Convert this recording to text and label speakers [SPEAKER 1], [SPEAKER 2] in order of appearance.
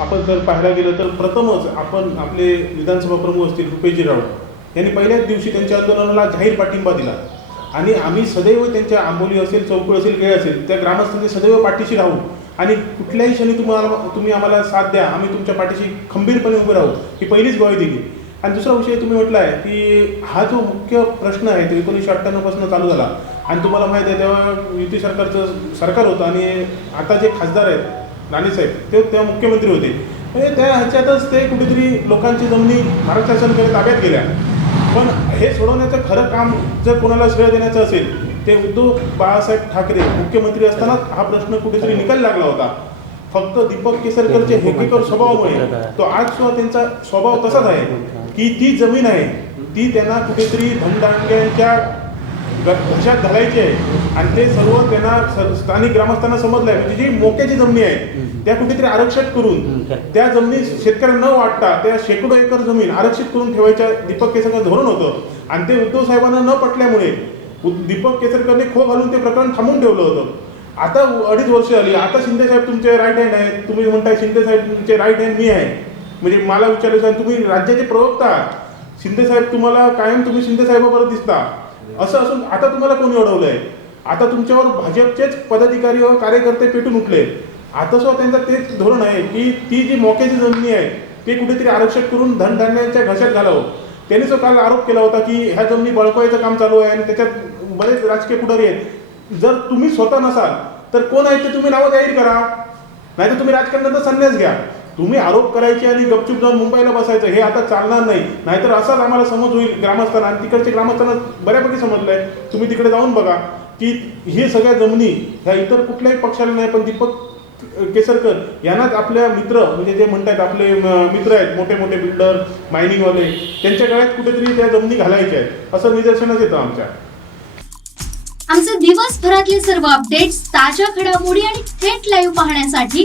[SPEAKER 1] आपण जर पाहायला गेलं तर प्रथमच आपण आपले विधानसभा प्रमुख असतील रुपेजी राऊत यांनी पहिल्याच दिवशी त्यांच्या आंदोलनाला जाहीर पाठिंबा दिला. आणि आम्ही सदैव त्यांच्या आंबोली असेल चौकळ असेल खेळ असेल त्या ग्रामस्थांनी सदैव पाठीशी राहू. आणि कुठल्याही क्षणी तुम्हाला तुम्ही आम्हाला साथ द्या आम्ही तुमच्या पाठीशी खंबीरपणे उभे राहू ही पहिलीच ग्वाही दिली. आणि दुसरा विषय तुम्ही म्हटला आहे की हा जो मुख्य प्रश्न आहे तो एकोणीसशे अठ्ठ्याण्णवपासून चालू झाला. आणि तुम्हाला माहिती आहे तेव्हा युती सरकारचं सरकार होतं आणि आता जे खासदार आहेत राणेसाहेब ते तेव्हा मुख्यमंत्री होते. म्हणजे त्या ह्याच्यातच ते कुठेतरी लोकांची जमिनी महाराष्ट्र शासनाकडे ताब्यात गेल्या. पण हे सोडवण्याचं खरं काम जर कोणाला श्रेय देण्याचं असेल ते उद्धव बाळासाहेब ठाकरे मुख्यमंत्री असताना हा प्रश्न कुठेतरी निकाल लागला होता. फक्त दीपक केसरकरचे हेकेकर स्वभावामुळे. तो आज सुद्धा त्यांचा स्वभाव तसाच आहे की ती जमीन आहे ती त्यांना कुठेतरी धनदांड्यांच्या घशात घालायची आहे. आणि ते सर्व त्यांना स्थानिक ग्रामस्थांना समजलं आहे म्हणजे जी मोक्याची जमिनी आहे त्या कुठेतरी आरक्षित करून त्या जमिनी शेतकऱ्यांना न वाटता त्या शेकडो एकर जमीन आरक्षित करून ठेवायच्या दीपक केसरकर धोरण होतं. आणि ते उद्धव साहेबांना न पटल्यामुळे दीपक केसरकरने खो घालून ते प्रकरण थांबून ठेवलं होतं. आता अडीच वर्ष आली आता शिंदे साहेब तुमचे राईट हँड आहेत. तुम्ही म्हणताय शिंदे साहेब तुमचे राईट हँड मी आहे. म्हणजे मला विचारायचं आहे, तुम्ही राज्याचे प्रवक्ता. शिंदे साहेब तुम्हाला कायम तुम्ही शिंदे साहेबाबरोबर दिसता. असं असून आता तुम्हाला कोणी अडवलंय? आता तुमच्यावर भाजपचेच पदाधिकारी व कार्यकर्ते पेटून उठले. आता सुद्धा त्यांचं तेच धोरण आहे की ती जी मोक्याची जमिनी आहे ते कुठेतरी आरक्षण करून धनधान्याच्या घशात घालावं. त्यांनी जो काल आरोप केला होता की ह्या जमिनी बळकवायचं काम चालू आहे आणि त्याच्यात बरेच राजकीय पुढारी आहेत. जर तुम्ही स्वतः नसाल तर कोण आहे ते तुम्ही नावं जाहीर करा. नाही तर तुम्ही राजकारणाचा संन्यास घ्या. तुम्ही आरोप करायचे आणि गपचूप जाऊन मुंबईला बसायचं हे आता चालणार नाही. नाहीतर असाच आम्हाला समज होईल ग्रामस्थांना. आणि तिकडचे ग्रामस्थांना बऱ्यापैकी समजलंय. तुम्ही तिकडे जाऊन बघा की हे सगळ्या जमिनी ह्या इतर कुठल्याही पक्षाला नाही पण दीपक केसरकर यांनाच आपल्या मित्र म्हणजे जे म्हणतात आपले मित्र आहेत मोठे मोठे बिल्डर मायनिंगवाले त्यांच्या गळ्यात कुठेतरी त्या जमिनी घालायच्या आहेत. असं निदर्शनास येतं आमच्या.
[SPEAKER 2] आमचे दिवसभरातले सर्व अपडेट्स ताज्या घडामोडी आणि थेट लाईव्ह पाहण्यासाठी